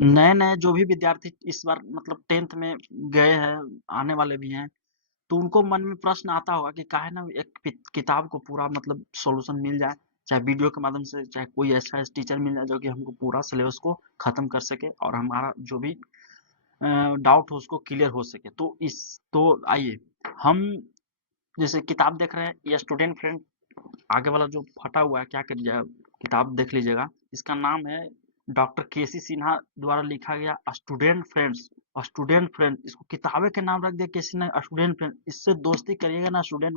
नए नए जो भी विद्यार्थी इस बार मतलब 10th में गए हैं, आने वाले भी हैं, तो उनको मन में प्रश्न आता होगा कि काहे ना एक किताब को पूरा मतलब सॉल्यूशन मिल जाए, चाहे वीडियो के माध्यम से, चाहे कोई ऐसा टीचर मिल जाए जो कि हमको पूरा सिलेबस को खत्म कर सके और हमारा जो भी डाउट हो उसको क्लियर हो सके। तो आइए हम जैसे किताब देख रहे हैं, या स्टूडेंट फ्रेंड आगे वाला जो फटा हुआ है, क्या करिए, किताब देख लीजिएगा। इसका नाम है डॉक्टर केसी सिन्हा द्वारा लिखा गया स्टूडेंट फ्रेंड्स। स्टूडेंट फ्रेंड, इसको किताबे के नाम रख दिया केसी ने, स्टूडेंट फ्रेंड। इससे दोस्ती करिएगा ना, स्टूडेंट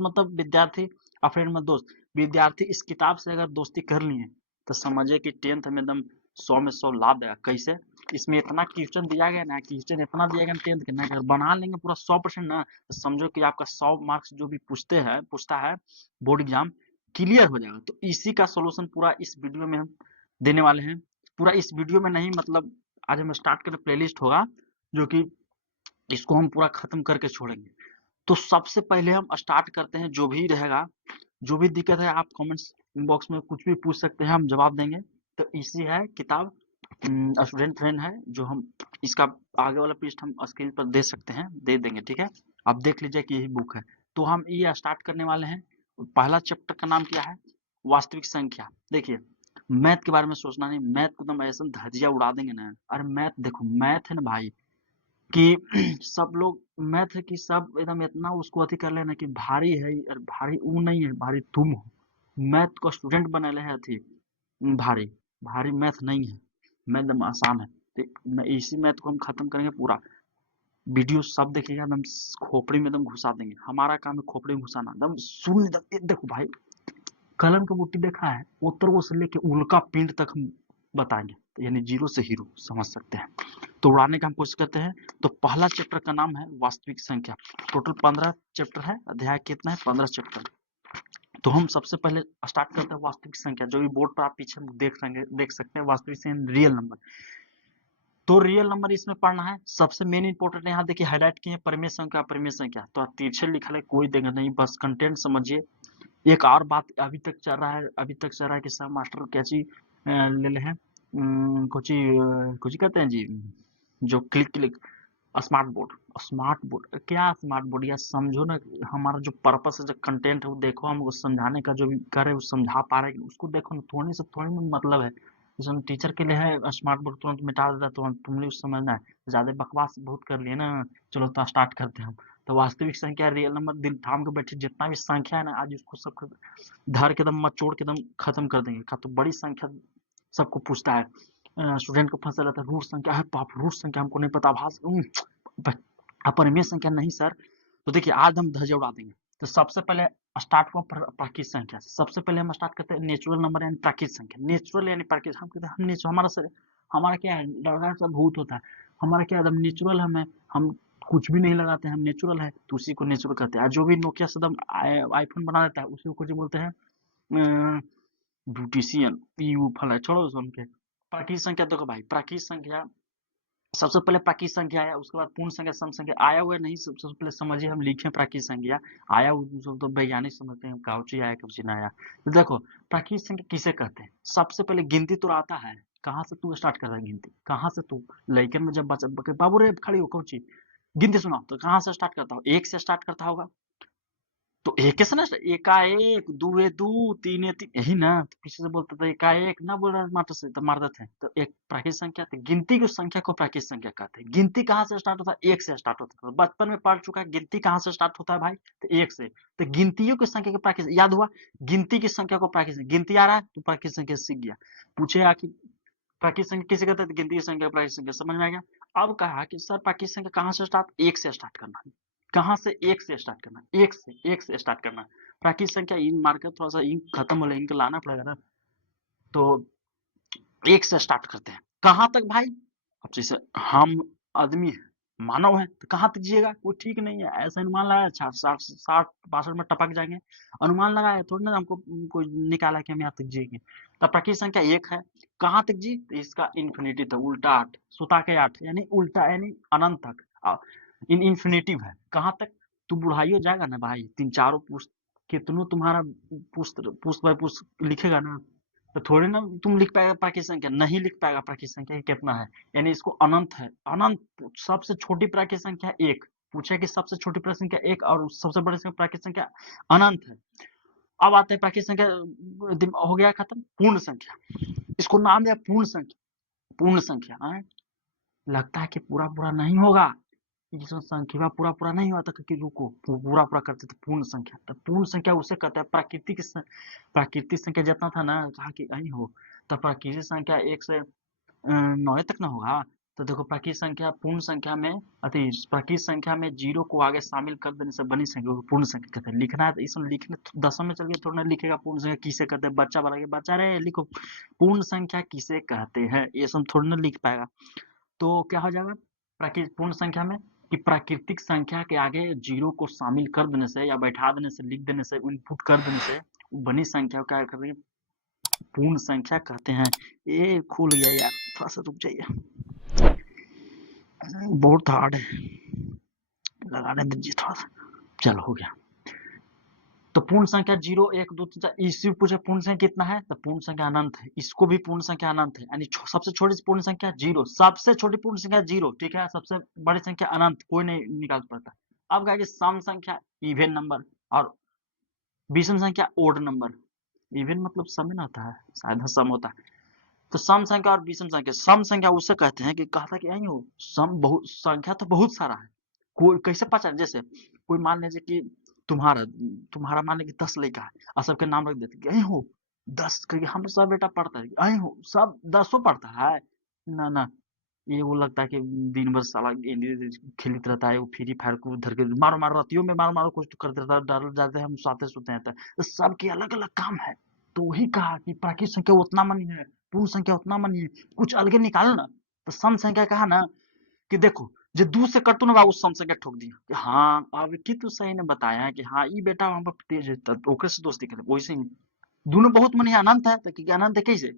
मतलब विद्यार्थी और फ्रेंड मतलब दोस्त। विद्यार्थी इस किताब से अगर दोस्ती कर लिए तो समझिए कि 10th में एकदम 100 में 100 लाभ देगा। कैसे? इसमें इतना क्वेश्चन दिया गया ना, क्वेश्चन इतना दिया गया 10th के ना, अगर बना लेंगे पूरा 100% ना, तो समझो कि आपका 100 मार्क्स जो भी पूछता है बोर्ड एग्जाम, क्लियर हो जाएगा। तो इसी का सॉल्यूशन पूरा इस वीडियो में हम देने वाले हैं। पूरा इस वीडियो में नहीं, मतलब आज हम स्टार्ट करें, प्लेलिस्ट होगा जो कि इसको हम पूरा खत्म करके छोड़ेंगे। तो सबसे पहले हम स्टार्ट करते हैं, जो भी रहेगा, जो भी दिक्कत है आप कमेंट्स बॉक्स में कुछ भी पूछ सकते हैं, हम जवाब देंगे। तो इसी है किताब, स्टूडेंट फ्रेंड है, जो हम इसका आगे वाला पृष्ठ हम स्क्रीन पर दे सकते हैं, दे देंगे, ठीक है। आप देख लीजिए कि यही बुक है। तो हम ये स्टार्ट करने वाले हैं। पहला चैप्टर का नाम क्या है? वास्तविक संख्या। देखिए, मैथ के बारे में सोचना नहीं, मैथ को एकदम ऐसा धजिया उड़ा देंगे ना। अरे मैथ देखो, मैथ है ना भाई, कि सब लोग मैथ है कि सब एकदम इतना उसको अथी कर लेना कि भारी है, और भारी वो नहीं है, भारी तुम हो। मैथ को स्टूडेंट बनेले है अथी भारी, भारी मैथ नहीं है, मैथ एकदम आसान है। तो मैं इसी मैथ को हम खत्म करेंगे पूरा। वीडियो सब देखिएगा, एकदम खोपड़ी में एकदम घुसा देंगे। हमारा काम है खोपड़ी में घुसाना, एकदम शून्य तक। देखो भाई, कलम की बुट्टी देखा है, उत्तर को से लेके उल्का पिंड तक हम बताएंगे, तो यानी जीरो से हीरो, समझ सकते हैं। तो उड़ाने का हम कोशिश करते हैं। तो पहला चैप्टर का नाम है वास्तविक संख्या। टोटल 15 चैप्टर है, अध्याय कितना है? 15 चैप्टर। तो हम सबसे पहले स्टार्ट करते हैं वास्तविक संख्या, जो भी बोर्ड पर आप पीछे देख सकते हैं, वास्तविक संख्या, रियल नंबर। तो रियल नंबर इसमें पढ़ना है। सबसे मेन इंपॉर्टेंट यहाँ देखिए हाईलाइट किए परिमेय संख्या, परिमेय संख्या। तो तिरछे लिखा है, कोई देगा नहीं, बस कंटेंट समझिए। एक और बात अभी तक चल रहा है कि सर मास्टर कैची ले ले हैं, कोची कहते हैं जी, जो click click smart board. Smart board क्या? स्मार्ट बोर्ड या समझो ना, हमारा जो पर्पस है, जो कंटेंट है, वो देखो, हम उसको समझाने का जो भी कर रहे हैं वो समझा पा रहे हैं, उसको देखो ना। थोड़ी से थोड़ी में मतलब है, जैसे हम टीचर के लिए है स्मार्ट बोर्ड, तुरंत मिटा देता है, तुरंत तुमने उस समझना है। ज्यादा बकवास बहुत कर लिए ना। चलो तो स्टार्ट करते हैं हम। तो वास्तविक संख्या, रियल नंबर, दिल थाम के बैठे, जितना भी संख्या है ना, आज उसको सब धर के एकदम मचोड़ के एकदम खत्म कर देंगे। तो बड़ी संख्या सबको पूछता है, स्टूडेंट को फंसा रहता है, रूट संख्या है, बाप रूट संख्या हमको नहीं पता, अपरिमेय संख्या नहीं सर। तो देखिए आज हम धज्जियां उड़ा देंगे। तो सबसे पहले स्टार्ट हुआ प्राकृत संख्या से। सबसे पहले हम स्टार्ट करते हैं नेचुरल नंबर यानी प्राकृत संख्या। नेचुरल यानी प्राकृत, हम कहते हैं हम नेचुरल, हमारा क्या है, लड़का सा भूत होता है। हमारा क्या एकदम नेचुरल, हम कुछ भी नहीं लगाते हैं, हम नेचुरल है, तो उसी को नेचुरल कहते हैं। जो भी नोकिया से एकदम आईफोन बना देता है, उसी को कुछ बोलते हैं ब्यूटिशियन, यू फल है, छोड़ो उनके। प्राकृत संख्या देखो भाई, प्राकृत संख्या सबसे पहले प्राकृत संख्या आया, उसके बाद पूर्ण संख्या, सम संख्या। आया हुआ नहीं, सबसे पहले समझिए, हम लिखे प्राकृत संख्या। आया हुआ तो वैज्ञानिक समझते हैं, काउची आया कउची ना आया। तो देखो प्राकृत संख्या किसे कहते हैं? सबसे पहले गिनती तो आता है, कहाँ से तू स्टार्ट कर रहा है गिनती? कहाँ से तू लड़कन में जब बच्चा बाबू रे खड़ी हो कौची गिनती सुनाओ, तो कहाँ से स्टार्ट करता हो? एक से स्टार्ट करता होगा। तो एक कैसे ना, एकाएक, दुए दू, तीने तीन, यही ना। तो पीछे से बोलते थे एकाएक, ना बोल रहे मास्टर से, तो मारते थे। तो एक प्राकृत संख्या थी, गिनती की संख्या को प्राकृत संख्या कहते हैं। गिनती कहाँ से स्टार्ट होता है? एक से स्टार्ट होता है। बचपन में पढ़ चुका है गिनती कहाँ से स्टार्ट होता है भाई, तो एक से। तो गिनतियों की संख्या को प्राकृत याद हुआ, गिनती की संख्या को प्राकृत संख्या, गिनती आ रहा है तो प्राकृत संख्या सीख गया। पूछे आखिर प्राकृत संख्या किसे कहते हैं? तो गिनती की संख्या प्राकृत संख्या, समझ में आ गया। अब कहा कि सर प्राकृत संख्या कहाँ से स्टार्ट? एक से स्टार्ट करना है। कहाँ से? एक से स्टार्ट करना, एक से स्टार्ट करना। प्राकृत संख्या इन मार्कर, थोड़ा सा इंक खत्म हो, इंक लाना पड़ेगा ना। तो एक से स्टार्ट करते हैं, कहाँ तक भाई? अब जैसे हम आदमी है, मानव है, तो कहाँ तक जिएगा? कोई ठीक नहीं है। ऐसा अनुमान लगाया, 60-62 में टपक जाएंगे। अनुमान लगाया थोड़ी ना हमको कोई निकाला कि हम यहाँ तक जिएंगे। तो प्राकृत संख्या एक है, कहाँ तक जी? तो इसका इन्फिनिटी था, उल्टा आठ, सुता के आठ, यानी उल्टा, यानी अनंत तक। इन इन्फिनिटिव है, कहाँ तक? तू बुढ़ाई हो जाएगा ना भाई, तीन चारों पुस्त, कितनों तुम्हारा पुस्त पुस्त बाय पुस्त लिखेगा ना, तो थोड़ी ना तुम लिख पाएगा प्राकृतिक संख्या, नहीं लिख पाएगा प्राकृतिक संख्या कि कितना है, यानी इसको अनंत है। अनंत सबसे छोटी प्राकृतिक संख्या एक, पूछे कि सबसे छोटी प्राकृतिक संख्या एक और सबसे बड़ी प्राकृतिक संख्या अनंत है। अब आते हैं प्राकृतिक संख्या, हो गया खत्म। पूर्ण संख्या, इसको नाम दिया पूर्ण संख्या। पूर्ण संख्या लगता है कि पूरा पूरा नहीं होगा, जिसमें संख्या पूरा पूरा नहीं हुआ था कि रुको पूरा पूरा करते थे पूर्ण संख्या। तो पूर्ण संख्या उसे कहते हैं प्राकृतिक संख्या जितना था ना, कहा कि नहीं हो तो प्राकृतिक संख्या एक से 9 तक ना होगा। तो देखो प्राकृतिक संख्या पूर्ण संख्या में प्राकृतिक संख्या में जीरो को आगे शामिल कर देने से बनी संख्या को पूर्ण संख्या कहते हैं। लिखना है तो इसमें लिखने दसों में चल गया, थोड़ा ना लिखेगा पूर्ण संख्या किसे कहते हैं, बच्चा बना के बच्चा रे लिखो पूर्ण संख्या किसे कहते हैं, ये सब थोड़ा ना लिख पाएगा। तो क्या हो जाएगा प्राकृतिक पूर्ण संख्या में कि प्राकृतिक संख्या के आगे जीरो को शामिल कर देने से या बैठा देने से, लिख देने से, इनपुट कर देने से बनी संख्या को क्या करेंगे, पूर्ण संख्या कहते हैं। ये खुल गया यार, थोड़ा सा रुक जाइए, बहुत हार्ड है, लगाने दीजिए थोड़ा सा। चलो हो गया। तो पूर्ण संख्या 0 1 2 3 4, इसी पूछे पूर्ण संख्या कितना है, तो पूर्ण संख्या अनंत है, इसको भी पूर्ण संख्या अनंत है, यानी सबसे छोटी पूर्ण संख्या 0, सबसे छोटी पूर्ण संख्या 0, ठीक है, सबसे बड़ी संख्या अनंत, कोई नहीं निकाल पाता। अब कहेंगे सम संख्या इवन नंबर और विषम संख्या ओड नंबर। इवन मतलब सम ही ना होता है, शायद सम होता है। तो सम संख्या और विषम संख्या, सम संख्या उसे कहते हैं कि कहता कि नहीं हो सम बहुत संख्या तो बहुत सारा है, कोई कैसे पहचान, जैसे कोई मान लीजिए कि तुम्हारा तुम्हारा मान लीजिए 10 लड़का है और सबके नाम रख देते कि हो 10, कहिए हम सब बेटा पढ़ता है, अरे हो सब 10 पढ़ता है ना ना, ये वो लगता है कि दिन भर साला खेलते रहता है, वो फ्री फायर को उधर के मारो मारो रतियों में मारो मारो कुछ तो करते रहता है, डर जाते हैं हम सोते सोते हैं, तो सबके अलग अलग काम है। तो वही कहा कि प्राकृतिक संख्या उतना मनी है, पूर्ण संख्या उतना मनी है, कुछ अलग निकालो ना। तो सम संख्या कहा ना कि देखो जो दूर से करतू ना उस सम संख्या ठोक दिया कि हाँ अब की तू सही ने बताया है कि हाँ ये बेटा वहां पर तेज है, तब ओकरे से दोस्ती करे वैसे ही दोनों बहुत मनी अनंत है, तो अनंत है कैसे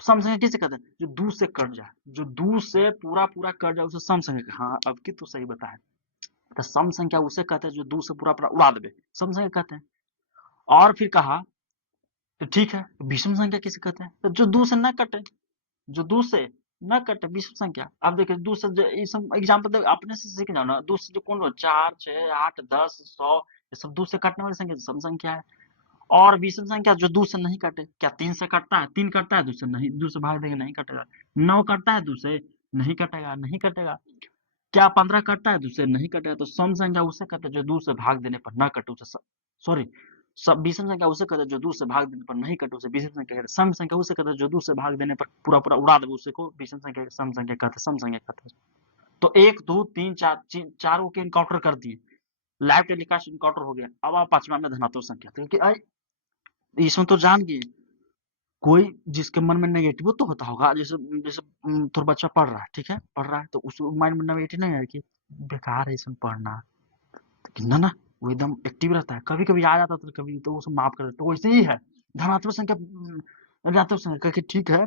सम संख्या किसे कहते हैं, जो दूर से कट जाए, जो दूर से पूरा पूरा कट जाए उसे सम संख्या, हाँ अब की तू सही बताया। तो सम संख्या उसे कहते हैं जो दूर से पूरा पूरा उड़ा देवे, सम संख्या कहते हैं। और फिर कहा तो ठीक है, विषम संख्या किसे कहते हैं, तो जो दूर से न कटे, जो दूर से न कटे विषम संख्या। अब देखिए दूर से एग्जाम्पल अपने से सीख जाओ ना, दूर से जो कौन 4 6 8 10 100 ये सब दूर से कटने वाली संख्या सम संख्या है। और विषम संख्या जो दूर से नहीं कटे, क्या 3 से कटता है, 3 कटता है दूर से नहीं, दूर से भाग देंगे नहीं कटेगा। 9 कटता है दूर से नहीं कटेगा, नहीं कटेगा। क्या 15 कटता है दूर से नहीं कटेगा। तो सम संख्या उसे कहते हैं जो दूर से भाग देने पर न कटे उसे सॉरी सब विषम संख्या उसे कहते हैं जो दूर से भाग देने पर नहीं कटे उसे विषम संख्या कहते हैं। सम संख्या उसे कहते हैं जो दूर से भाग देने पर पूरा पूरा उड़ा दे उसे को विषम संख्या सम संख्या कहते हैं, सम संख्या कहते हैं। तो 1 2 3 4 चारों के इनकाउंटर कर दिए, लाइव टेलीकास्ट इनकाउंटर हो गया। अब आप पांचवा में धनात्मक संख्या, क्योंकि इसमें तो जान गए कोई जिसके मन में नेगेटिव तो होता होगा, जैसे जैसे थोड़ा बच्चा पढ़ रहा है, ठीक है पढ़ रहा है, तो उस माइंड में नेगेटिव नहीं है कि बेकार है इसमें पढ़ना, ना ना वो एकदम एक्टिव रहता है, कभी कभी आ जाता तो कभी तो उसे माफ कर देते, तो वैसे ही है धनात्मक संख्या। ऋणात्मक संख्या कि ठीक है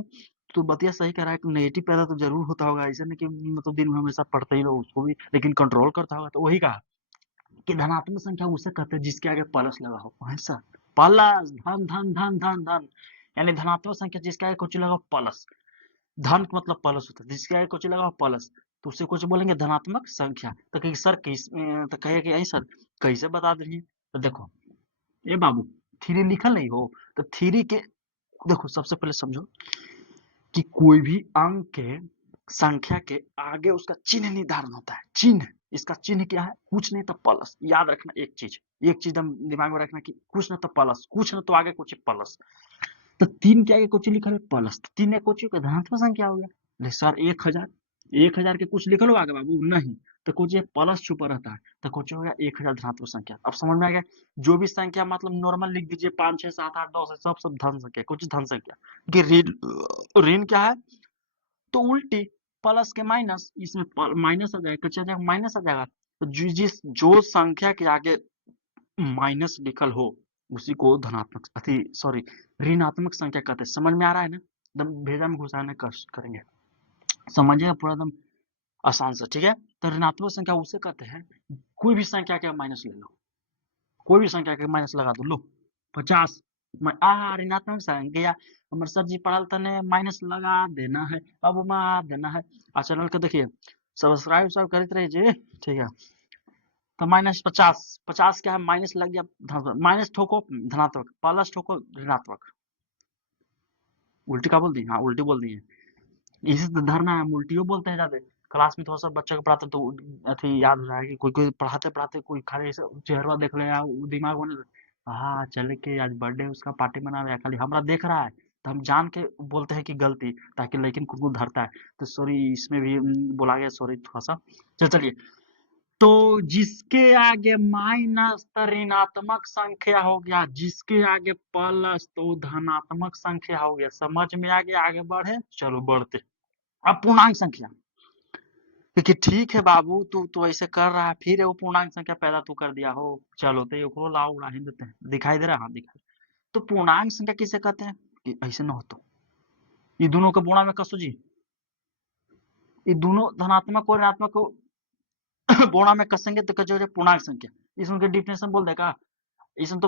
तो बतिया सही कह रहा है कि नेगेटिव पैदा तो जरूर होता होगा, ऐसा नहीं कि मतलब दिन में हमेशा पढ़ते ही रहो उसको भी, लेकिन कंट्रोल करता होगा। तो वही कहा कि धनात्मक संख्या उसे कहते हैं जिसके आगे प्लस लगा हो, ऐसा प्लस धन धन धन धन धन, यानी धनात्मक संख्या जिसके आगे कुछ लगा प्लस, धन का मतलब प्लस होता है, जिसके आगे कुछ लगा प्लस तो उसे कुछ बोलेंगे धनात्मक संख्या। तो कहीं सर तो कहे कि सर कैसे बता देंगे, तो देखो ए बाबू थ्री लिखल नहीं हो तो थ्री के देखो सबसे पहले समझो कि कोई भी अंक के संख्या के आगे उसका चिन्ह निर्धारण होता है। चिन्ह, इसका चिन्ह क्या है, कुछ नहीं तो प्लस। याद रखना एक चीज दिमाग में रखना कि कुछ नहीं तो प्लस, कुछ नहीं तो आगे कुछ प्लस। तो 3 के आगे कुछ लिखल है प्लस, 3 एक कुछ धनात्मक संख्या हो गया। सर 1000 के कुछ लिखल हो आगे बाबू नहीं, तो कुछ प्लस छुपा रहता है, तो कुछ हो गया 1000 धनात्मक संख्या। अब समझ में आ गया, जो भी संख्या मतलब नॉर्मल लिख दीजिए 5 6 7 8 9 सब धन संख्या, कुछ धन संख्या कि ऋण क्या है तो उल्टी प्लस के माइनस, इसमें माइनस आ जाएगा, कच्चा जाएगा माइनस आ जाएगा। तो जो संख्या के आगे माइनस लिखल हो उसी को धनात्मक सॉरी ऋणात्मक संख्या कहते हैं। समझ में आ रहा है ना, एकदम भेजा में घुसाने कष्ट करेंगे, समझिएगा पूरा एकदम आसान से, ठीक है। तो ऋणात्मक संख्या उसे कहते हैं कोई भी संख्या के माइनस ले लो, कोई भी संख्या के माइनस लगा दो, लो 50 ऋणात्मक संख्या हमर सर जी पढ़ल तने माइनस लगा देना है, अब मार देना है। आ चैनल के देखिए सब्सक्राइब सब करते रहिए, ठीक है। तो -50, 50 क्या है, माइनस लग गया धनात्मक, माइनस ठोको धनात्मक, प्लस ठोको ऋणात्मक। उल्टी का बोल दी, हाँ उल्टी बोल दी है, इसी से धरना है, हम उल्टियों बोलते हैं ज्यादा। क्लास में थोड़ा सा बच्चों को पढ़ाते तो अथी याद हो जाएगा कि कोई कोई पढ़ाते पढ़ाते कोई खाली चेहरा देख ले या दिमाग में हाँ चले के आज बर्थडे उसका पार्टी मना रहा है, खाली हमारा देख रहा है तो हम जान के बोलते हैं कि गलती, ताकि लेकिन खुद को धरता है। तो सॉरी इसमें भी बोला गया, सॉरी थोड़ा सा। चलिए, तो जिसके आगे माइनस तो ऋणात्मक संख्या हो गया, जिसके आगे प्लस तो धनात्मक संख्या हो गया। समझ में आ गया? आगे बढ़े, चलो बढ़ते। अब पूर्णांक संख्या, क्योंकि ठीक है बाबू तू तो ऐसे कर रहा है, फिर वो पूर्णांक संख्या पैदा तू कर दिया हो। चलो तो एकरो लाओ उड़ा ही देते हैं, दिखाई दे रहा है? हाँ दिखाई। तो पूर्णांक संख्या किसे कहते हैं? कि ऐसे न हो तो ये दोनों के गुणा में कसो जी, ये दोनों धनात्मक और ऋणात्मक को गुणा में कसेंगे तो कचो पूर्णांक संख्या। इसमें डिफिनेशन बोल देगा, इसमें तो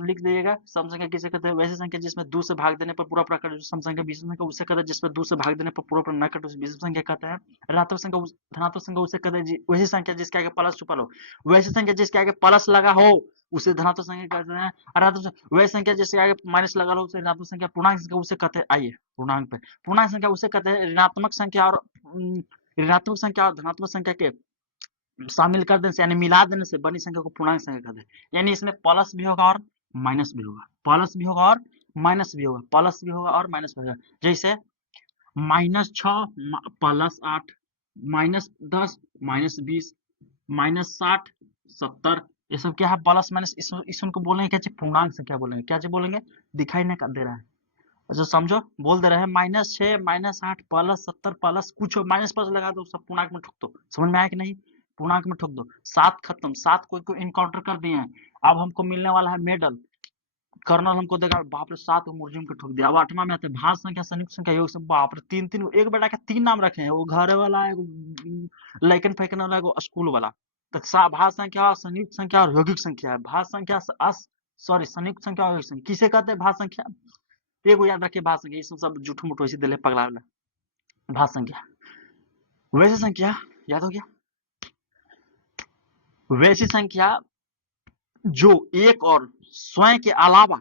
लिख दीजिएगा। सम संख्या किसे कहते हैं? वैसी संख्या जिसमें 2 से भाग देने पर पूरा पूरा कटे, सम संख्या विषम संख्या उसे कहते हैं जिसमें 2 से भाग देने पर पूरा पूरा न कटे, उसे विषम संख्या कहते हैं। ऋणात्मक संख्या धनात्मक संख्या उसे कहते हैं वैसी संख्या जिसके आगे प्लस छुपा हो, वैसी संख्या जिसके आगे प्लस लगा हो उसे धनात्मक संख्या कहते हैं। ऋणात्मक वैसी संख्या जिसके आगे माइनस लगा हो उसे ऋणात्मक संख्या। पूर्णांक संख्या उसे कहते हैं, आइए पूर्णांक पे, पूर्णांक संख्या उसे कहते हैं ऋणात्मक संख्या और ऋणात्मक संख्या और धनात्मक संख्या के शामिल कर देने से, यानी मिला देने से बनी संख्या को पूर्णांक संख्या कहते हैं। यानी इसमें प्लस भी होगा और माइनस भी होगा, प्लस भी होगा और माइनस भी होगा, प्लस भी होगा और माइनस भी होगा। जैसे -6 प्लस 8, -10 -20, -60 70, ये सब क्या है? Plus minus. इसको बोलेंगे क्या? पूर्णांक संख्या बोलेंगे। क्या चीज बोलेंगे? दिखाई नहीं दे रहा है? अच्छा समझो, बोल दे रहे हैं -6 -8 प्लस 70 प्लस कुछ माइनस प्लस लगा दो, सब पूर्णांक में ठोक दो। समझ में आया कि नहीं? पूर्णांक में ठोक दो। 7 खत्म, 7 को इनकाउंटर कर दिए हैं। अब हमको मिलने वाला है मेडल, कर्नल हमको देगा। बाप रे 7 को मुर्जिम के ठोक दिया। अब 8वां में आते हैं भाज्य संख्या, संयुक्त संख्या, योग संख्या। बाप रे 3 एक बेटा के 3 नाम रखे हैं, वो घर वाला, एगो लैकन फैकन वाला, एगो स्कूल वाला। तो भाज्य संख्या, संयुक्त संख्या और यौगिक संख्या है। भाज्य संख्या सॉरी संयुक्त संख्या और यौगिक संख्या किसे कहते हैं? भाज्य संख्या। एगो याद रखिए, भाज्य संख्या, इसमें सब झूठ मूठ वैसे दिले पगला वाला। भाज्य संख्या, वैसी संख्या, याद हो गया? वैसी संख्या जो एक और स्वयं के अलावा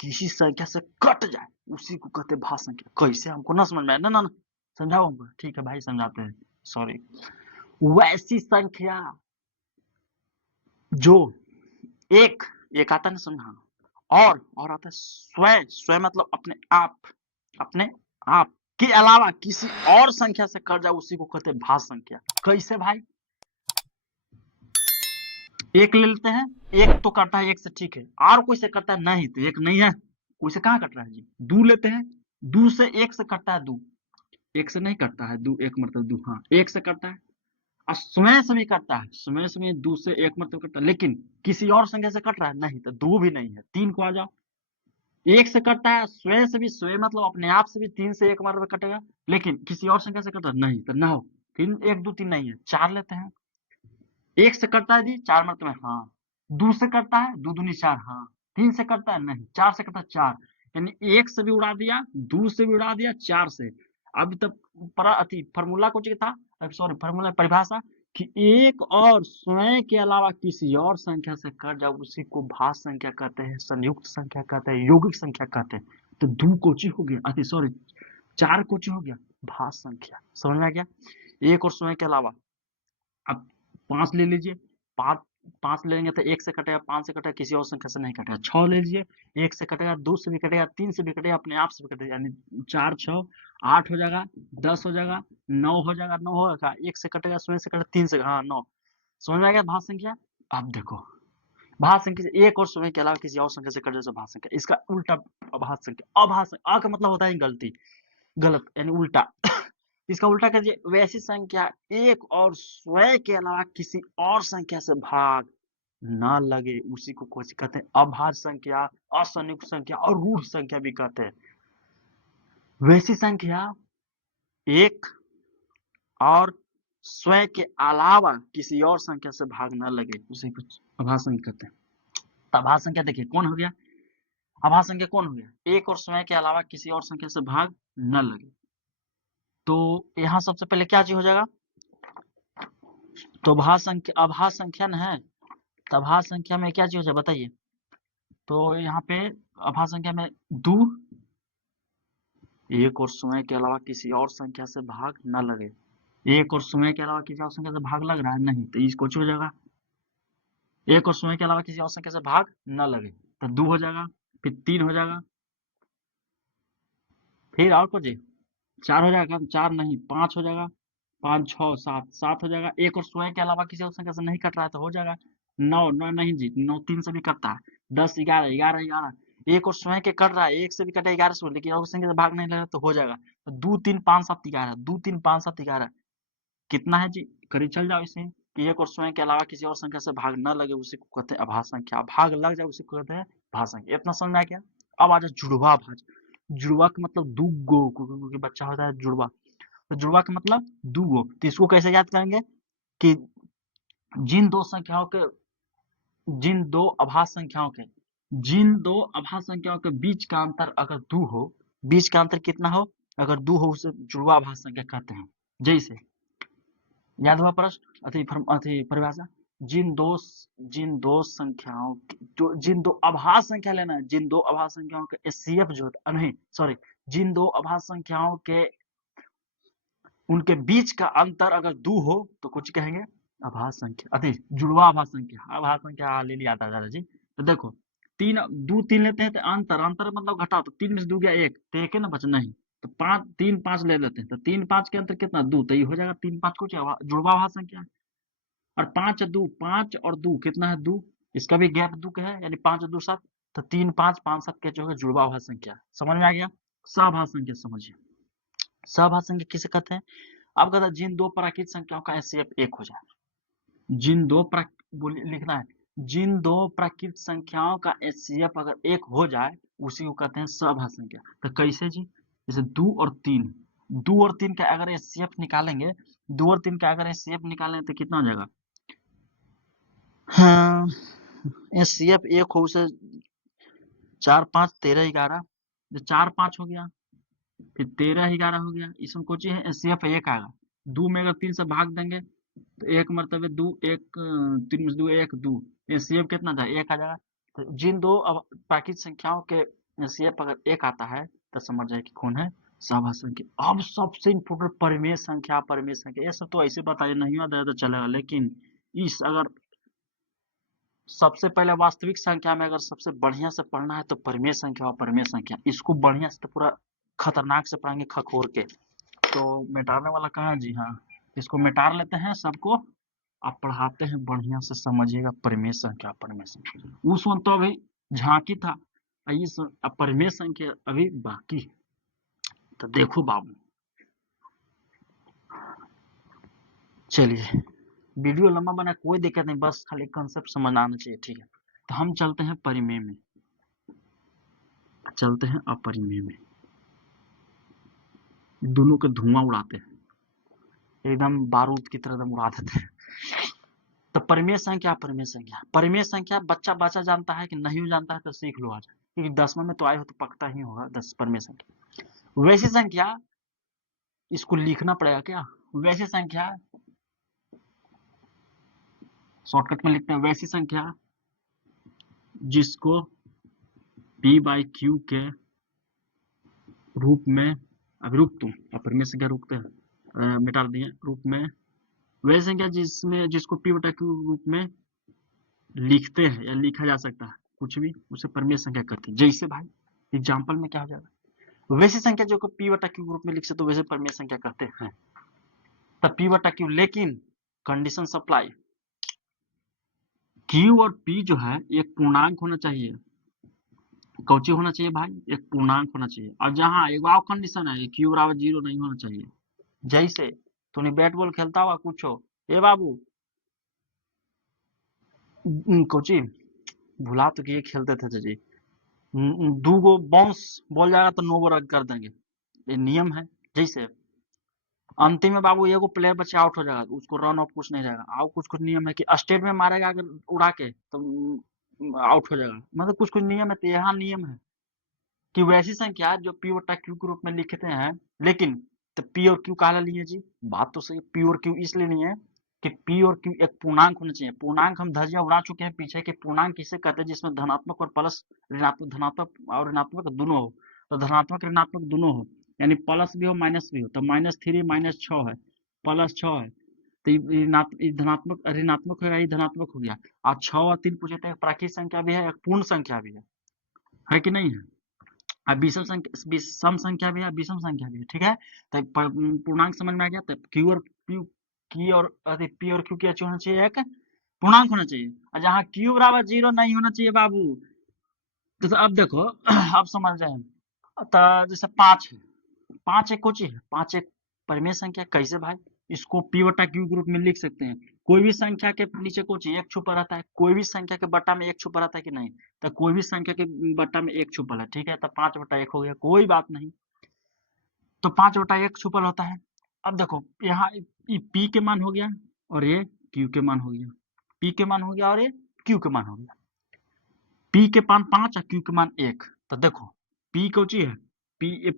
किसी संख्या से कट जाए उसी को कहते हैं भाज्य संख्या। कैसे? हमको ना समझ में आया ना, ना समझाओ हमको। ठीक है भाई समझाते हैं, सॉरी। वैसी संख्या जो एक एक आता है ना समझा, और आता है स्वयं, स्वयं मतलब अपने आप, अपने आप के अलावा किसी और संख्या से कट जाए उसी को कहते हैं भाज्य संख्या। कैसे भाई? एक ले लेते हैं, एक तो कटता है एक से, ठीक है, और कोई से कटता है नहीं तो एक नहीं है, कोई से कहाँ कट रहा है जी? दो लेते हैं, दो से एक से कटता है, दो एक से नहीं कटता है, दो एक मतलब दो, हाँ एक से कटता है। और स्वयं से भी कटता है, स्वयं से भी दो से एक मतलब कटता है, लेकिन किसी और संख्या से कट रहा है नहीं, तो दो भी नहीं है, तीन को आ जाओ। एक से कटता है, स्वयं से भी, स्वयं मतलब अपने आप से भी 3 से 1 बार कटेगा, लेकिन किसी और संख्या से कट रहा नहीं तो ना हो। तीन 1 2 3 नहीं है, 4 लेते हैं। एक से करता है जी 4 मतलब हाँ, दो से करता है, दो दूनी 4, हाँ, 3 से करता है नहीं, 4 से करता है 4, यानी 1 से भी उड़ा दिया, 2 से भी उड़ा दिया, 4 से। अभी तक फार्मूला कुछ था, सॉरी फार्मूला परिभाषा, कि एक और स्वयं के अलावा किसी और संख्या से कट जाए उसी को भाज्य संख्या कहते हैं, संयुक्त संख्या कहते हैं, यौगिक संख्या कहते हैं। तो 2 कोची हो गया, अति सॉरी 4 कोची हो गया भाज्य संख्या। समझ में आ गया? एक और स्वयं के अलावा। अब 5 ले लीजिए, 5 5 लेंगे तो 1 से कटेगा, 5 से कटेगा, किसी और संख्या से नहीं कटेगा। 6 ले लीजिए, 1 से कटेगा, 2 से भी कटेगा, 3 से भी कटेगा, अपने आप से भी कटेगा, यानी 4 6 8 हो जाएगा, 10 हो जाएगा, 9 हो जाएगा, 9 होगा, 1 से कटेगा, स्वयं से कटेगा, 3 से, हाँ 9। समझ में आ गया भाज्य संख्या? अब देखो, भाज्य संख्या से एक और स्वयं के अलावा किसी और संख्या से कट जाए तो भाज्य संख्या। इसका उल्टा अभाज्य संख्या। अभाज्य संख्या, अ का मतलब होता है गलती, गलत यानी उल्टा। इसका उल्टा कीजिए, वैसी संख्या एक और स्वयं के अलावा किसी और संख्या से भाग ना लगे उसी को कुछ कहते हैं अभाज्य संख्या, असंयुक्त संख्या और रूढ़ संख्या भी कहते हैं। वैसी संख्या एक और स्वयं के अलावा किसी और संख्या से भाग ना लगे उसी को अभाज्य संख्या कहते हैं। तो अभाज्य संख्या देखिए कौन हो गया? आभास संख्या कौन हो गया? एक और स्वयं के अलावा किसी और संख्या से भाग न लगे। तो यहाँ सबसे पहले क्या चीज हो जाएगा? तो आभास संख्या न है, तो आभास संख्या में क्या चीज हो जाए बताइए? तो यहाँ पे आभास संख्या में दो, एक और स्वयं के अलावा किसी और संख्या से भाग न लगे। एक और स्वयं के अलावा किसी और संख्या से भाग लग रहा है नहीं, तो इसको हो जाएगा। एक और स्वयं के अलावा किसी और संख्या से भाग न लगे, तो 2 हो जाएगा, फिर 3 हो जाएगा, फिर और कुछ 4 हो जाएगा, 4 नहीं 5 हो जाएगा, 5 6 7 7 हो जाएगा। एक और स्वयं के अलावा किसी और संख्या से नहीं कट रहा है तो हो जाएगा 9 9 नहीं जी, 9 3 से भी कटता है, 10 11 11 11। एक और स्वयं के कट रहा है, एक से भी कटा 11 से, लेकिन और संख्या से भाग नहीं लगा तो हो जाएगा। तो 2 3 5 7 11, 2 3 5 7 11 कितना है जी? करीब चल जाओ इसे कि एक और स्वयं के अलावा किसी और संख्या से भाग न लगे उसी को कहते हैं आभास संख्या, भाग लग जाए उसी को कहते हैं भाज्य संख्या। इतना समझ में आ गया? अब आ जाए जुड़वा भाज्य। जुड़वा का मतलब दुगो, क्योंकि बच्चा होता है जुड़वा, तो जुड़वा का मतलब दुगो। तो इसको कैसे याद करेंगे कि जिन दो संख्याओं के जिन दो आभास संख्याओं के जिन दो आभास संख्याओं के बीच का अंतर अगर 2 हो, बीच का अंतर कितना हो, अगर 2 हो उसे जुड़वा आभास संख्या कहते हैं। जैसे याद हुआ प्रश्न अथी परिभाषा? जिन दो संख्याओं जो जिन दो आभास संख्या लेना है, जिन दो आभास संख्याओं के एचसीएफ जो होता नहीं सॉरी, जिन दो आभास संख्याओं के उनके बीच का अंतर अगर 2 हो तो कुछ कहेंगे आभास संख्या, अति जुड़वा आभास संख्या। आभास संख्या ले लिया था दादाजी। तो देखो 3 2 3 लेते हैं तो अंतर अंतर मतलब घटाओ, तो 3 में से 2 गया 1, तो 1 है ना बचना ही। तो 5 3 5 ले लेते हैं, तो 3 5 के अंतर कितना 2, तो ये हो जाएगा 3 5 कुछ जुड़वा आभास संख्या। और 5 2 5 और 2 कितना है 2, इसका भी गैप 2 का है, यानी 5 2 7, तो 3 5 5 7 के जो है जुड़वा आभास संख्या। समझ में आ गया? सभास संख्या समझिए, सभास संख्या किसे कहते हैं? अब कहता है जिन दो प्राकृत संख्याओं का एचसीएफ 1 हो जाए, जिन दो लिखना है, जिन दो प्राकृत संख्याओं का एचसीएफ अगर 1 हो जाए उसी को कहते हैं सभास संख्या। तो कैसे जी? जैसे 2 और 3, 2 और 3 का अगर एचसीएफ निकालेंगे, 2 और 3 का अगर एचसीएफ निकालेंगे तो कितना हो जाएगा? हाँ, एचसीएफ 1 हो उसे 4 5 13 11, जो 4 5 हो गया, फिर 13 11 हो गया, इसमें कुछ है एचसीएफ 1 आएगा। 2 में अगर 3 से भाग देंगे तो 1 मरतबे 2 1 3 में 2 1 2, एचसीएफ कितना था 1 आ जाएगा। तो जिन दो प्राकृत संख्याओं के एचसीएफ अगर 1 आता है तो समझ जाए कि कौन है सभास संख्या। अब सबसे इम्पोर्टेंट परिमेय संख्या, परिमेय संख्या ये सब तो ऐसे बताइए नहीं आता है तो चलेगा, लेकिन इस अगर सबसे पहले वास्तविक संख्या में अगर सबसे बढ़िया से पढ़ना है तो परिमेय संख्या और परिमेय संख्या, इसको बढ़िया से तो पूरा खतरनाक से पढ़ेंगे खखोर के। तो मिटाने वाला कहाँ है जी? हाँ, इसको मिटा लेते हैं सबको, आप पढ़ाते हैं बढ़िया से, समझिएगा परिमेय संख्या परिमेय संख्या। उस वक्त तो अभी झांकी था, इस परिमेय संख्या अभी बाकी है। तो देखो बाबू, चलिए वीडियो लंबा बना कोई दिक्कत नहीं, बस खाली कंसेप्ट समझ आना चाहिए, ठीक है? तो हम चलते हैं परिमेय में, चलते हैं अपरिमेय में। दोनों के धुआं उड़ाते हैं, एकदम बारूद की तरह एकदम उड़ा देते हैं। तो परिमेय संख्या परिमेय संख्या, परिमेय संख्या बच्चा बच्चा जानता है कि नहीं जानता है तो सीख लो आज, क्योंकि 10वां में तो आए हो तो पक्का ही होगा 10 परिमेय संख्या। वैसी संख्या, इसको लिखना पड़ेगा क्या? वैसी संख्या शॉर्टकट में लिखते हैं, वैसी संख्या जिसको p बाई क्यू के रूप में, अभी रुक तुम अपरिमेय संख्या रुकते हैं, मिटा दिए रूप में, वैसी संख्या जिसमें जिसको p बटा क्यू रूप में लिखते हैं या लिखा जा सकता है कुछ भी, उसे परिमेय संख्या कहते हैं। जैसे भाई एग्जाम्पल में क्या हो जाएगा? वैसी संख्या जो को p बटा क्यू रूप में लिख सकते, तो वैसे परिमेय संख्या कहते हैं। तब p बटा क्यू, लेकिन कंडीशन सप्लाई, q और p जो है एक पूर्णांक होना चाहिए। कौची होना चाहिए भाई? एक पूर्णांक होना चाहिए। और जहां एक और कंडीशन है, q बराबर 0 नहीं होना चाहिए। जैसे तूने बैट बॉल खेलता हुआ कुछ हो, ए बाबू कोची भुला तो कि ये खेलते थे जी, 2 गो बाउंस बॉल जाएगा तो 9 गो रन कर देंगे, ये नियम है। जैसे अंतिम में बाबू एगो प्लेयर बच्चे आउट हो जाएगा, उसको रन ऑफ कुछ नहीं रहेगा। और कुछ कुछ नियम है कि स्टेट में मारेगा अगर उड़ा के तो आउट हो जाएगा, मतलब कुछ कुछ नियम है, तो यहाँ नियम है कि वैसी संख्या है जो p बटा q के रूप में लिखते हैं, लेकिन तो p और q काहे लिए जी? बात तो सही, p और q इसलिए नहीं है कि p और q एक पूर्णांक होना चाहिए। पूर्णांक हम धज्जियां उड़ा चुके हैं पीछे कि पूर्णांक किसे कहते हैं, जिसमें धनात्मक और प्लस धनात्मक और ऋणात्मक दोनों हो। तो धनात्मक ऋणात्मक दोनों हो, यानी प्लस भी हो माइनस भी हो। तो -3 -6 है, +6 है, तो ये धनात्मक ऋणात्मक हो गया, ये धनात्मक हो गया। और 6 और 3 पूछे थे, एक प्राकृत संख्या भी है, एक पूर्ण संख्या भी है कि नहीं है? अब सम संख्या भी है, विषम संख्या भी है, ठीक है। तो पूर्णांक समझ में आ गया। तो क्यू और पी, की और पी और क्यू क्या होना चाहिए? एक पूर्णांक होना चाहिए। और जहां क्यू बराबर 0 नहीं होना चाहिए बाबू। तो अब देखो अब समझ जाए। तो जैसे 5 है, 5 एक कोची है, 5 एक परिमेय संख्या। कैसे भाई? इसको p बटा q के रूप में लिख सकते हैं। कोई भी संख्या के नीचे कोची एक छुपा रहता है, कोई भी संख्या के बट्टा में एक छुपा रहता है कि नहीं? तो कोई भी संख्या के बट्टा में एक छुपल है, ठीक है। तो 5 बटा 1 हो गया, कोई बात नहीं। तो 5 बटा 1 छुपल होता है। अब देखो यहाँ ये p के मान हो गया और ये q के मान हो गया, p के मान हो गया और ये q के मान हो गया। p के मान 5 और q के मान 1। तो देखो p कोची है, p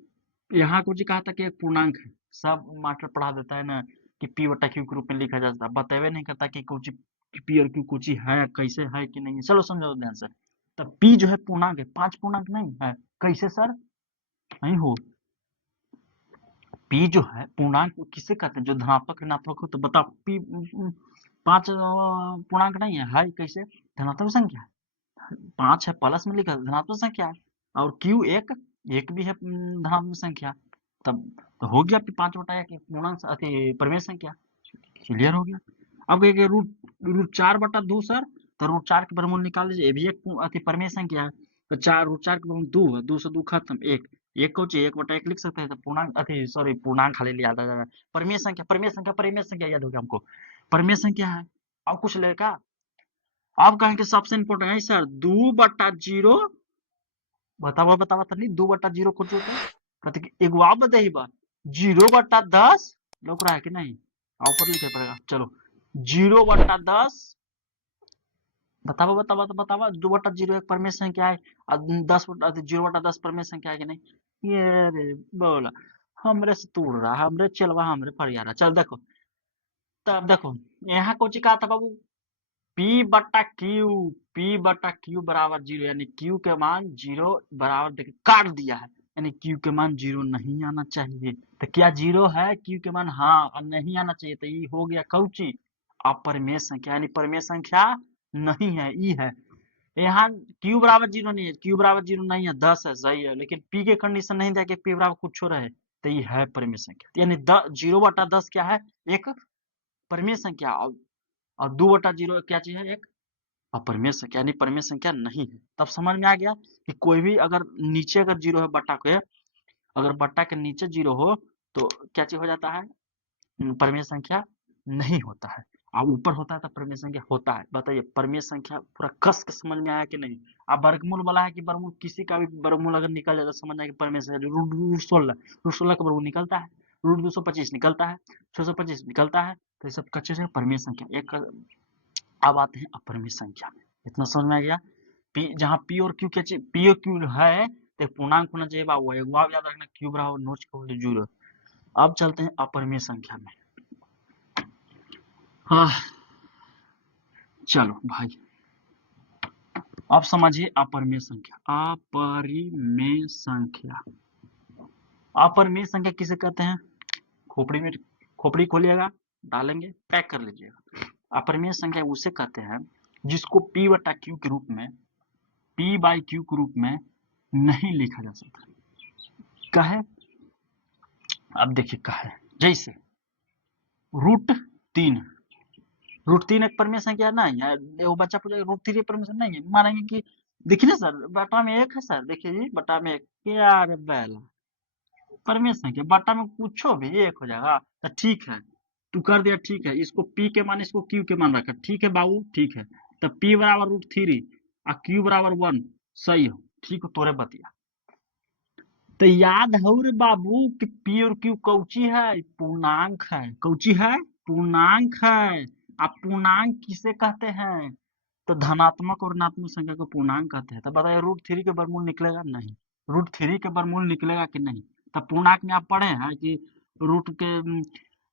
यहाँ कोची कहा था कि एक पूर्णांक है। सब मास्टर पढ़ा देता है ना कि p बटा q के रूप में लिखा जा सकता है, बतेबे नहीं करता कि कोची p और q कोची है, कैसे है कि नहीं। चलो समझो ध्यान से। तो p जो है पूर्णांक है, 5 पूर्णांक नहीं है। कैसे सर? नहीं हो, p जो है पूर्णांक किसे कहते हैं? जो धनात्मक ऋणात्मक हो। तो बताओ p 5 पूर्णांक नहीं है कैसे? धनात्मक संख्या है। 5 है, प्लस में लिखा धनात्मक संख्या है। और q एक भी है धनात्मक संख्या। तब तो हो गया 5 बटा 1 पूर्णांक अति परिमेय संख्या। क्लियर हो गया। अब कहेंगे रूट 4 बटा 2 सर। तो रूट 4 के वर्गमूल निकाल लीजिए, ये भी एक अति परिमेय संख्या है। तो 4 रूट 4 के वर्गमूल 2 है, 2 से 2 खत्म, 1 1 को चाहिए 1 बटा 1 लिख सकते हैं। तो पूर्णांक अति सॉरी पूर्णांक खाली याद आ जा रहा है। परिमेय संख्या याद हो गया हमको। परिमेय संख्या है। अब कुछ लेगा। अब कहेंगे सबसे इंपॉर्टेंट है सर 2 बटा 0। बतावा तो नहीं 2 बटा 0 कुछ होता है? कहते कि एक आप बताइए बा 0 बटा 10 लग रहा है कि नहीं? ऊपर लिखे पड़ेगा। चलो 0 बटा 10 बतावा 2 बटा 0 एक परिमेय संख्या है और 10 बटा 0 बटा 10 परिमेय संख्या है कि नहीं? ये रे बोला हमरे से तोड़ रहा, हमरे चलवा हमरे फरिया रहा। चल देखो, तब देखो यहाँ कुछ कहा था बाबू P बटा Q बराबर 0, यानी Q के मान 0 बराबर देखिए काट दिया है, यानी Q के मान 0 नहीं आना चाहिए। तो क्या 0 है Q के मान? हाँ, और नहीं आना चाहिए। तो ये हो गया कौची? अपरिमेय संख्या, यानी परिमेय संख्या नहीं है, ई है। यहाँ Q बराबर 0 नहीं है, Q बराबर 0 नहीं है, 10 है, सही है। लेकिन P के कंडीशन नहीं था कि P बराबर कुछ हो रहे, तो ये है परिमेय संख्या। यानी 0 बटा 10 क्या है? एक परिमेय संख्या। और 2 बटा 0 क्या चीज है? एक अपरिमेय संख्या, यानी परिमेय संख्या नहीं है। तब समझ में आ गया कि कोई भी अगर नीचे अगर 0 है बट्टा के, अगर बट्टा के नीचे 0 हो तो क्या चीज हो जाता है? परिमेय संख्या नहीं होता है। और ऊपर होता है तो परिमेय संख्या होता है। बताइए परिमेय संख्या पूरा कस के समझ में आया कि नहीं? अब वर्गमूल वाला है कि वर्गमूल किसी का भी वर्गमूल अगर निकल जाए तो समझ आए कि परिमेय संख्या। रूट 16 का वर्गमूल निकलता है, रूट 225 निकलता है, 625 निकलता है। तो ये सब कच्चे से परिमेय संख्या। एक अब आते हैं अपरिमेय संख्या में। इतना समझ में आ गया? पी जहां पी और क्यू के पी और क्यू है तो पूर्णांक होना चाहिए बा, वो याद रखना क्यू बराबर नोच को 0। अब चलते हैं अपरिमेय संख्या में। हाँ चलो भाई अब समझिए अपरिमेय संख्या। अपरिमेय संख्या, अपरिमेय संख्या किसे कहते हैं? खोपड़ी में खोपड़ी खोलिएगा, डालेंगे, पैक कर लीजिएगा। अपरिमेय संख्या उसे कहते हैं जिसको p बटा q के रूप में, p बाई q के रूप में नहीं लिखा जा सकता। कहे? अब देखिए कहे जैसे √3, √3 एक परिमेय संख्या नहीं है। वो बच्चा पूछेगा √3 परिमेय संख्या नहीं है, मानेंगे कि देखिए ना सर बटा में 1 है सर, देखिए जी बटा में 1 क्या रे बैला परिमेय संख्या बटा में कुछ भी 1 हो जाएगा। तो ठीक है तू कर दिया, ठीक है। इसको p के मान इसको q के मान रखा, ठीक है बाबू, ठीक है। तो p बराबर √3 और q बराबर 1, सही हो, ठीक हो तोरे बतिया। तो याद हो रे बाबू कि p और q कौची है? पूर्णांक है। कौची है? पूर्णांक है। अब पूर्णांक किसे कहते हैं? तो धनात्मक और ऋणात्मक संख्या को पूर्णांक कहते हैं। तो बताइए √3 के वर्गमूल निकलेगा नहीं, √3 के वर्गमूल निकलेगा कि नहीं। तब पूर्णांक में आप पढ़े हैं कि रूट के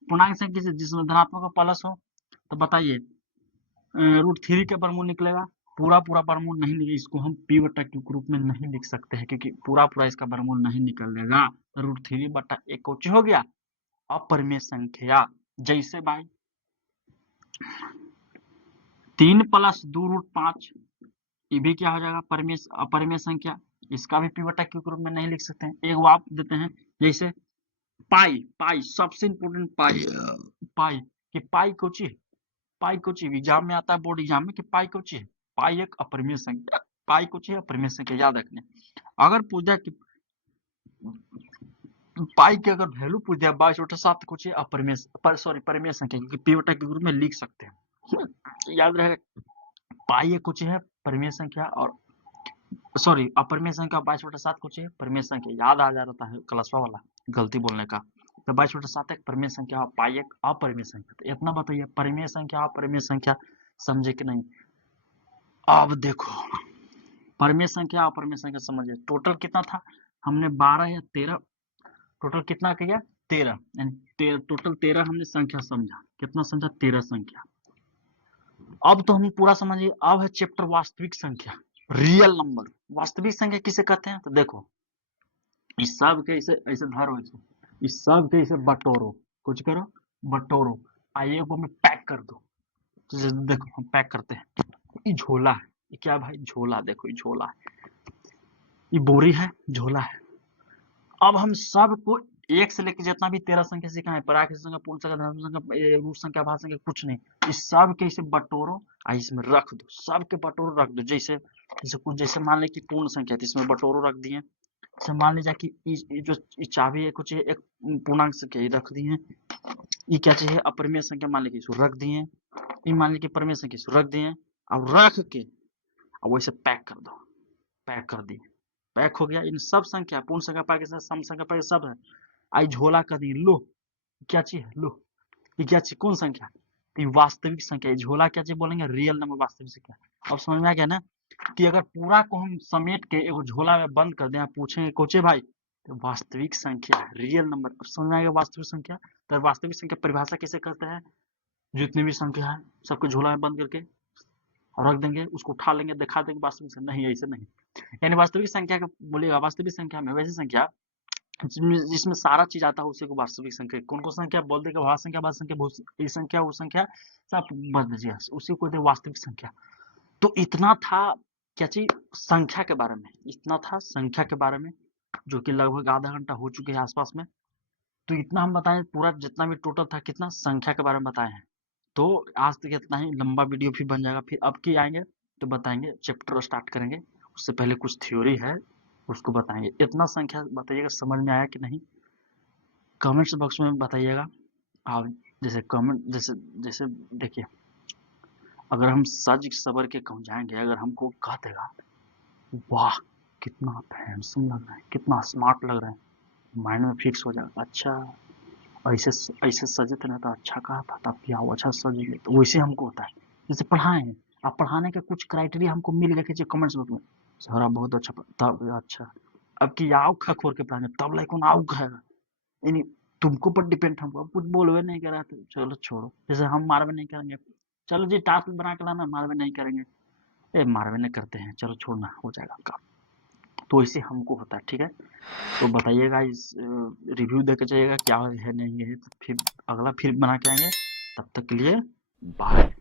पूर्णांक संख्या से जिसमें धनात्मक प्लस हो, तो बताइए √3 के वर्गमूल निकलेगा, पूरा वर्गमूल नहीं निकलेगा, इसको हम p/q के रूप में नहीं लिख सकते हैं क्योंकि पूरा इसका वर्गमूल नहीं निकलेगा। तो √3/1 कौन हो गया, अपरिमेय संख्या। जैसे भाई 3 + 2√5 ये भी क्या हो जाएगा, अपरिमेय संख्या, इसका भी p/q के रूप में नहीं लिख सकते हैं। एक आप देते हैं जैसे पाई सबसे इंपोर्टेंट पाई कि पाई कोची है, पाई कोची एग्जाम में आता है, बोर्ड एग्जाम में कि पाई कोची है, पाई एक अपरिमेय संख्या, पाई कोची है अपरिमेय संख्या, याद रखने। अगर पूछ जाए कि पाई की अगर वैल्यू पूछ दिया 22/7 कुछ अपरिमेय परिमेय संख्या, क्योंकि p/q के रूप में लिख सकते हैं, याद रहेगा। पाई एक कुछ है परिमेय संख्या और सॉरी अपरिमेय संख्या, 22/7 कुछ है परिमेय संख्या, याद आ जा रहा है क्लासवा वाला गलती बोलने का। तो 22/7 एक परिमेय संख्या और पाई एक अपरिमेय संख्या। तो इतना बताइए परिमेय संख्या अपरिमेय संख्या समझे कि नहीं। अब देखो परिमेय संख्या अपरिमेय संख्या समझिए, टोटल कितना था, हमने 12 या 13, टोटल कितना किया 13, यानी टोटल 13 हमने संख्या समझा, कितना समझा 13 संख्या। अब तो हम पूरा समझिए, अब है चैप्टर वास्तविक संख्या, रियल नंबर। वास्तविक संख्या किसे कहते हैं, तो देखो इस सब के इसे ऐसे धरो, इस सब के इसे बटोरो, कुछ करो बटोरो, आइए को में पैक कर दो। तो देखो हम पैक करते हैं, ये झोला है, ये क्या भाई झोला, देखो ये झोला है, ये बोरी है, झोला है। अब हम सबको एक से लेकर जितना भी 13 संख्या सीखा है, प्राकृत संख्या, पूर्ण संख्या, धनात्मक संख्या, रूट संख्या, भाज्य संख्या, कुछ नहीं, इस सब के इसे बटोरो और इसमें रख दो, सबके बटोरो रख दो। जैसे जैसे कुछ जैसे मान ले कि पूर्ण संख्या थी, इसमें बटोरो रख दिए। जैसे मान लीजिए कि जो चाबी है कुछ एक पूर्णांक संख्या रख दिए, ये क्या चाहिए अपरिमेय संख्या, मान लीजिए इसको रख दिए, ये मान लीजिए परिमेय संख्या इसको रख दिए, अब रख के अब वैसे पैक कर दो, पैक कर दिए, पैक हो गया। इन सब संख्या पूर्ण संख्या पाई के साथ सम संख्या पाई सब है, आई झोला कर दी, लो क्या चीज है, लो ये क्या चीज कौन संख्या, तो वास्तविक संख्या, झोला क्या चीज बोलेंगे रियल नंबर, वास्तविक संख्या। अब समझ में आ गया ना कि अगर पूरा को हम समेट के एक झोला में बंद कर दें, पूछेंगे कोचे भाई तो वास्तविक संख्या है, रियल नंबर। अब समझ में आ गया वास्तविक संख्या। तो वास्तविक संख्या परिभाषा कैसे करते हैं, जितनी भी संख्या है सबको झोला में बंद करके रख देंगे, उसको उठा लेंगे, दिखा देंगे वास्तविक संख्या, नहीं ऐसे नहीं। यानी वास्तविक संख्या का बोलिएगा, वास्तविक संख्या में वैसी संख्या जिसमें सारा चीज आता है उसी को वास्तविक संख्या, कौन कौन संख्या बोल देगा, भाज्य संख्या, भाज्य संख्या, ये संख्या वो संख्या सब बदल दीजिए, उसी को दे वास्तविक संख्या। तो इतना था क्या चीज संख्या के बारे में, इतना था संख्या के बारे में, जो कि लगभग आधा घंटा हो चुके हैं आसपास में। तो इतना हम बताएं, पूरा जितना भी टोटल था कितना संख्या के बारे में बताए हैं। तो आज तक इतना ही, लंबा वीडियो फिर बन जाएगा, फिर अब की आएंगे तो बताएंगे, चैप्टर स्टार्ट करेंगे, उससे पहले कुछ थ्योरी है उसको बताएंगे। इतना संख्या बताइएगा समझ में आया कि नहीं, कमेंट्स बॉक्स में बताइएगा आप। जैसे कमेंट जैसे जैसे देखिए, अगर हम सज सबर के कहूँ जाएंगे, अगर हमको कह देगा वाह कितना हैंडसम लग रहा है, कितना स्मार्ट लग रहा है, माइंड में फिक्स हो जाएगा, अच्छा ऐसे ऐसे सजे थे ना तो अच्छा कहा था, तब क्या हुआ, अच्छा सजेंगे, तो वैसे हमको होता है। जैसे पढ़ाएंगे, आप पढ़ाने का कुछ क्राइटेरिया हमको मिल गया कि कमेंट्स बॉक्स में, सर आप बहुत अच्छा तब अच्छा, अब की आओ खा खोर के पढ़ाएंगे तब लाइक कौन आओ खाएगा, यानी तुमको पर डिपेंड, हमको कुछ बोलवे नहीं कर रहा तो चलो छोड़ो। जैसे हम मारवे नहीं करेंगे, चलो जी टास्क बना के लाना, मारवे नहीं करेंगे, ए मारवे नहीं करते हैं, चलो छोड़ना हो जाएगा काम। तो इसे हमको होता है, ठीक है। तो बताइएगा, इस रिव्यू देकर जाइएगा क्या है नहीं है, तो फिर अगला फिर बना के आएंगे, तब तक के लिए बाय।